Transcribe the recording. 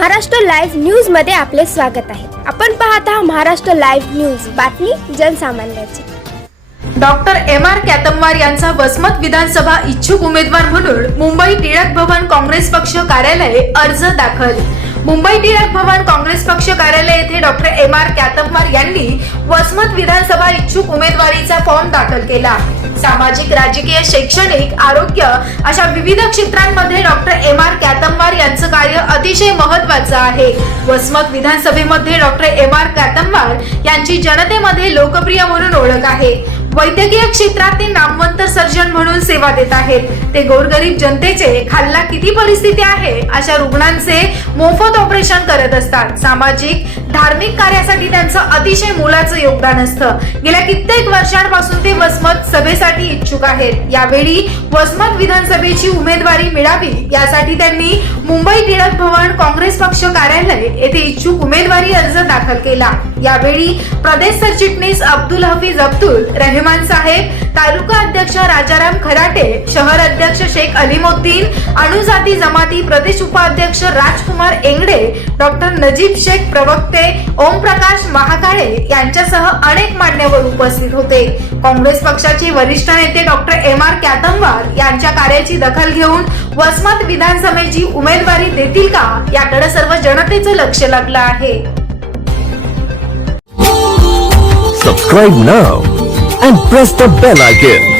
Maharashtra live न्यूजमध्ये आपले स्वागत आहे. आपण पाहत आहात महाराष्ट्र लाईव्ह न्यूज. बातमी जनसामान्याची. डॉक्टर एम आर कॅतमवार यांचा वसमत विधानसभा इच्छुक उमेदवार म्हणून मुंबई टिळक भवन काँग्रेस पक्ष कार्यालय अर्ज दाखल. मुंबई टिळक भवन काँग्रेस पक्ष कार्यालय येथे डॉक्टर एम आर कॅतमवार यांनी वसमत विधानसभा इच्छुक उमेदवारीचा फॉर्म दाखल केला. सामाजिक राजकीय शैक्षणिक आरोग्य अशा विविध क्षेत्रांमध्ये डॉक्टर एम आर कार्य अतिशय महत्वाचं आहे. वसमत विधानसभेमध्ये डॉक्टर एम आर कॅतम्मार यांची जनतेमध्ये लोकप्रिय म्हणून ओळख आहे. वैद्यकीय क्षेत्रात ते नामवंत सर्जन म्हणून सेवा देत आहेत. ते गोरगरीब जनतेचे खाल्ला किती परिस्थिती आहे अशा रुग्णांचे मोफत ऑपरेशन करत असतात. सामाजिक धार्मिक कार्यासाठी त्यांचं अतिशय मोलाचं योगदान असतं. गेल्या कित्येक वर्षांपासून ते वसमत सभेसाठी इच्छुक आहेत. यावेळी वसमत विधानसभेची उमेदवारी मिळावी यासाठी त्यांनी मुंबई टिळक भवन काँग्रेस पक्ष कार्यालय येथे इच्छुक उमेदवारी अर्ज दाखल केला. यावेळी प्रदेश सरचिटणीस अब्दुल हफीज अब्दुल रहमान साहेब तालुका अध्यक्ष राजाराम खराटे शहर अध्यक्ष शेख अलिमुद्दीन अणुजाती जमाती प्रदेश उपाध्यक्ष राजकुमार एंगडे डॉक्टर नजीब शेख प्रवक्ते ओमप्रकाश महाकाळे यांच्यासह अनेक मान्यवर उपस्थित होते. काँग्रेस पक्षाचे वरिष्ठ नेते डॉक्टर एम आर क्यातमवार यांच्या कार्याची दखल घेऊन वसमत विधानसभेची उमेदवारी देतील का? याकडे सर्व जनतेचं लक्ष लागलं आहे. Subscribe now and press the bell icon.